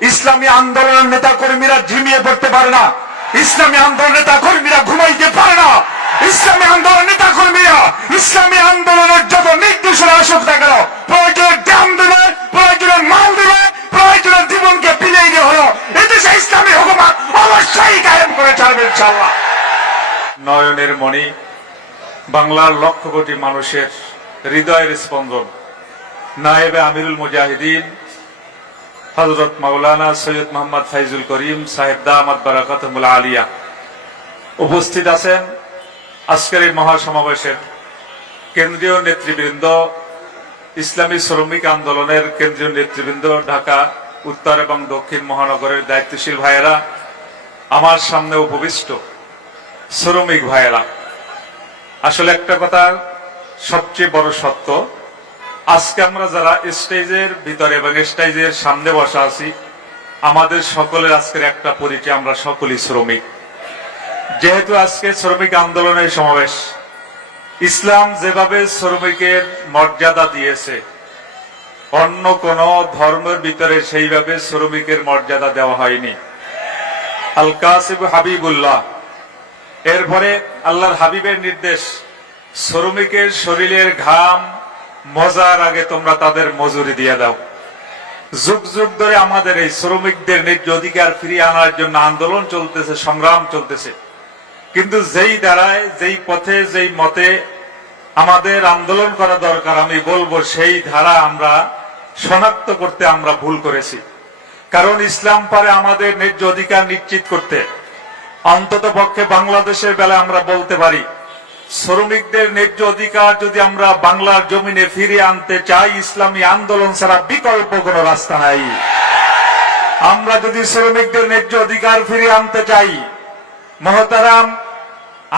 ইসলামী আন্দোলনের নেতা কর্মীরা ঝিমিয়ে পড়তে পারে না, ইসলামী আন্দোলনের নেতা কর্মীরা ঘুমাইতে পারে না। ইসলামী আন্দোলনের নেতা কর্মীরা ইসলামী আন্দোলনের যত নির্দেশনা আসুক না কেন, প্রয়োজনের দাম দেবে, প্রয়োজনের মাল দেবে, প্রয়োজনের জীবনকে পিলিয়ে দিয়ে হলো এদেশে ইসলামী হুকুমত অবশ্যই কায়েম করে ছাড়বে ইনশাআল্লাহ। নয়নের মণি, বাংলার লক্ষ কোটি মানুষের হৃদয়ের স্পন্দন, নায়েবে আমিরুল মুজাহিদিন হযরত মাওলানা সৈয়দ মোহাম্মদ ফাইজুল করিম সাহেব দামাত বারাকাতুহুল আলিয়া উপস্থিত আছেন। আজকের এই মহাসমাবেশের কেন্দ্রীয় নেতৃবৃন্দ, ইসলামী শ্রমিক আন্দোলনের কেন্দ্রীয় নেতৃবৃন্দ, ঢাকা উত্তর এবং দক্ষিণ মহানগরের দায়িত্বশীল ভাইয়েরা, আমার সামনে উপবিষ্ট শ্রমিক ভাইয়েরা, আসলে একটা কথা সবচেয়ে বড় সত্য, আজকে আমরা যারা স্টেজের ভিতরে এবং স্টেজের সামনে বসা আছি, আমাদের সকলের আজকের একটা পরিচয়, আমরা সকলেই শ্রমিক। যেহেতু আজকে শ্রমিক আন্দোলনের সমাবেশ, ইসলাম যেভাবে শ্রমিকের মর্যাদা দিয়েছে, অন্য কোন ধর্মের ভিতরে সেইভাবে শ্রমিকের মর্যাদা দেওয়া হয়নি। আল কাসিব হাবিবুল্লাহ, এরপরে আল্লাহর হাবিবের নির্দেশ, শ্রমিকের শরীরের ঘাম মজার আগে তোমরা তাদের মজুরি দিয়ে দাও। যুগ যুগ ধরে আমাদের এই শ্রমিকদের ন্যায্য অধিকার ফিরিয়ে আনার জন্য আন্দোলন চলতেছে, সংগ্রাম চলতেছে, কিন্তু যেই ধারায়, যেই পথে, যেই মতে আমাদের আন্দোলন করা দরকার, আমি বলবো সেই ধারা আমরা শনাক্ত করতে আমরা ভুল করেছি। কারণ ইসলাম পারে আমাদের ন্যায্য অধিকার নিশ্চিত করতে। অন্তত পক্ষে বাংলাদেশের বেলা আমরা বলতে পারি, শ্রমিকদের ন্যায্য অধিকার যদি আমরা বাংলার জমিনে ফিরিয়ে আনতে চাই, ইসলামী আন্দোলন ছাড়া বিকল্প কোনো রাস্তা নাই। আমরা যদি শ্রমিকদের ন্যায্য অধিকার ফিরিয়ে আনতে চাই, মহতারাম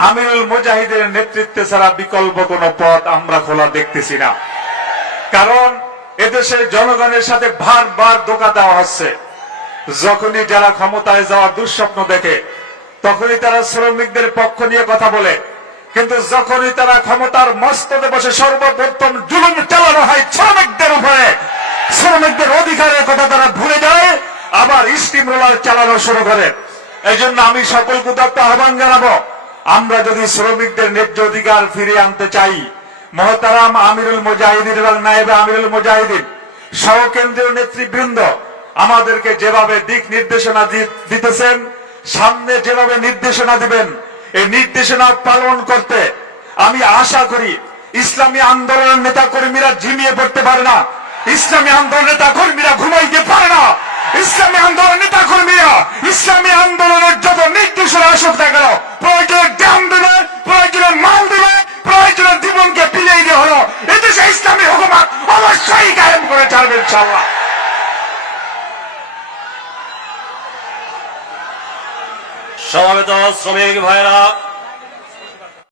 আমিরুল মুজাহিদের নেতৃত্বে ছাড়া বিকল্প কোনো পথ আমরা খোলা দেখতেছি না। কারণ এদেশের জনগণের সাথে বারবার ধোঁকা দেওয়া হচ্ছে। যখনই যারা ক্ষমতায় যাওয়ার দুঃস্বপ্ন দেখে, তখনই তারা শ্রমিকদের পক্ষ নিয়ে কথা বলে, কিন্তু যখনই তারা ক্ষমতার মস্তকে বসে সর্বপ্রথম জুলুম চালানো হয় শ্রমিকদের উপরে, শ্রমিকদের অধিকারের কথা তারা ভুলে যায়, আবার স্টিম রোলার চালানো শুরু করে। এই জন্য আমি সকলকে উদাত্ত আহ্বান জানাবো, আমরা যদি শ্রমিকদের ন্যায্য অধিকার ফিরিয়ে আনতে চাই, মহতারাম আমিরুল মুজাহিদিন এবং নায়েবে আমিরুল মুজাহিদিন সহ কেন্দ্রীয় নেতৃবৃন্দ আমাদেরকে যেভাবে দিক নির্দেশনা দিতেছেন, সামনে যেভাবে নির্দেশনা দিবেন, এই নির্দেশনা পালন করতে আমি আশা করি ইসলামী আন্দোলনের নেতা কর্মীরা ঝিমিয়ে পড়তে পারে না, ইসলামী আন্দোলনের নেতা কর্মীরা ঘুমাইতে পারে না। ইসলামী আন্দোলনের নেতা কর্মীরা ইসলামী আন্দোলনের যত নির্দেশনা আসুক না কেন, প্রয়োজনের দাম দেবে, প্রয়োজনের মাল দেবে, প্রয়োজনের জীবনকে পিলিয়ে দিয়ে হলো এদেশে ইসলামী হুকুমত অবশ্যই কায়েম করে ছাড়বে ইনশাআল্লাহ। সমবেত শ্রমিক ভাইরা,